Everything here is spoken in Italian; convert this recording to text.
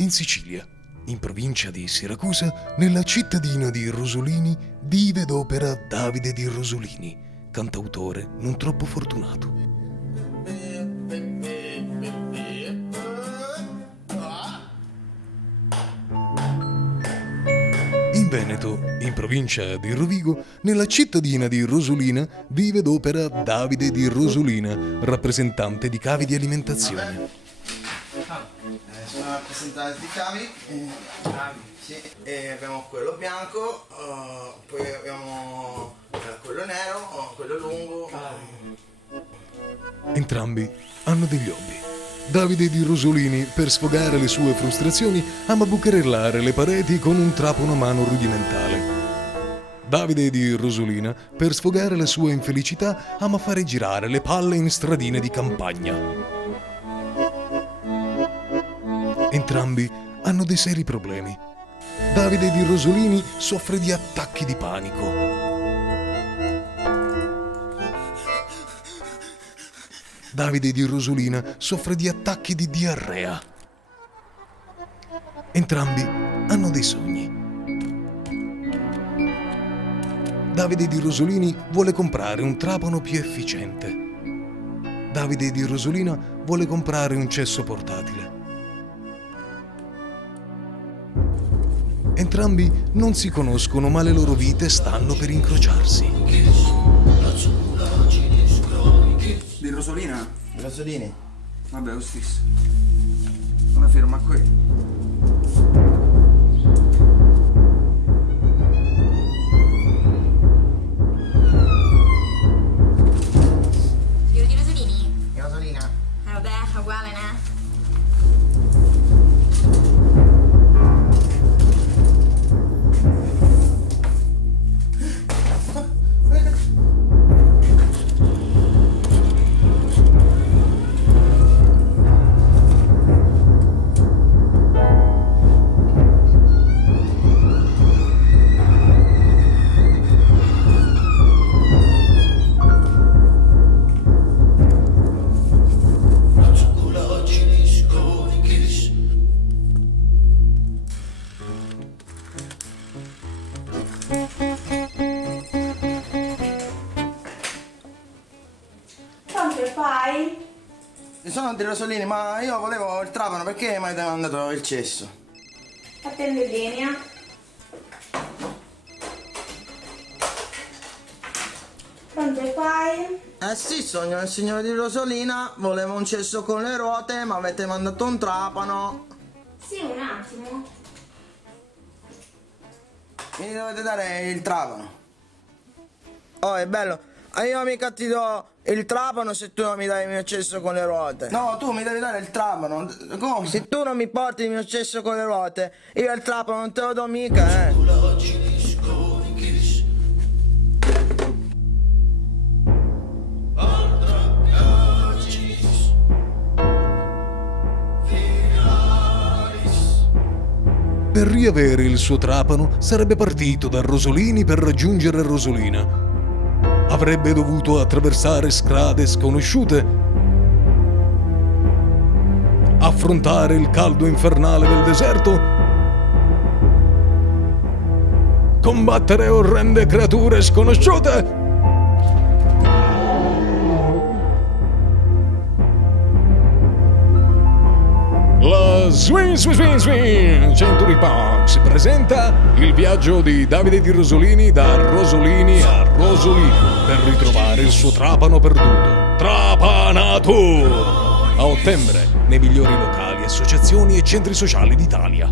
In Sicilia, in provincia di Siracusa, nella cittadina di Rosolini, vive ed opera Davide di Rosolini, cantautore non troppo fortunato. In Veneto, in provincia di Rovigo, nella cittadina di Rosolina, vive ed opera Davide di Rosolina, rappresentante di cavi di alimentazione. Sono rappresentanti di cavi. Sì. E abbiamo quello bianco, poi abbiamo quello nero, quello lungo. Entrambi hanno degli hobby. Davide di Rosolini, per sfogare le sue frustrazioni, ama bucherellare le pareti con un trapano a mano rudimentale. Davide di Rosolina, per sfogare la sua infelicità, ama fare girare le palle in stradine di campagna. Entrambi hanno dei seri problemi. Davide di Rosolini soffre di attacchi di panico. Davide di Rosolina soffre di attacchi di diarrea. Entrambi hanno dei sogni. Davide di Rosolini vuole comprare un trapano più efficiente. Davide di Rosolina vuole comprare un cesso portatile. Entrambi non si conoscono, ma le loro vite stanno per incrociarsi. Di Rosolina? Rosolini. Vabbè, lo stesso. Una firma qui. Io di Rosolini? Di Rosolina. Vabbè, uguale, né? Che fai? Sono di Rosolini, ma io volevo il trapano, perché mi avete mandato il cesso? Attende linea. Pronto e fai? Eh sì, sono il signore di Rosolina, volevo un cesso con le ruote, ma avete mandato un trapano. Sì, un attimo. Mi dovete dare il trapano. Oh, è bello. Io mica ti do il trapano se tu non mi dai il mio cesso con le ruote. No, tu mi devi dare il trapano. Come? Se tu non mi porti il mio cesso con le ruote, io il trapano non te lo do mica, Per riavere il suo trapano sarebbe partito da Rosolini per raggiungere Rosolina. Avrebbe dovuto attraversare strade sconosciute, affrontare il caldo infernale del deserto, combattere orrende creature sconosciute. La Swing Swing Swing Swing Century Parks presenta il viaggio di Davide di Rosolini da Rosolini a Rosolini per ritrovare il suo trapano perduto. Trapanato! A ottobre nei migliori locali, associazioni e centri sociali d'Italia.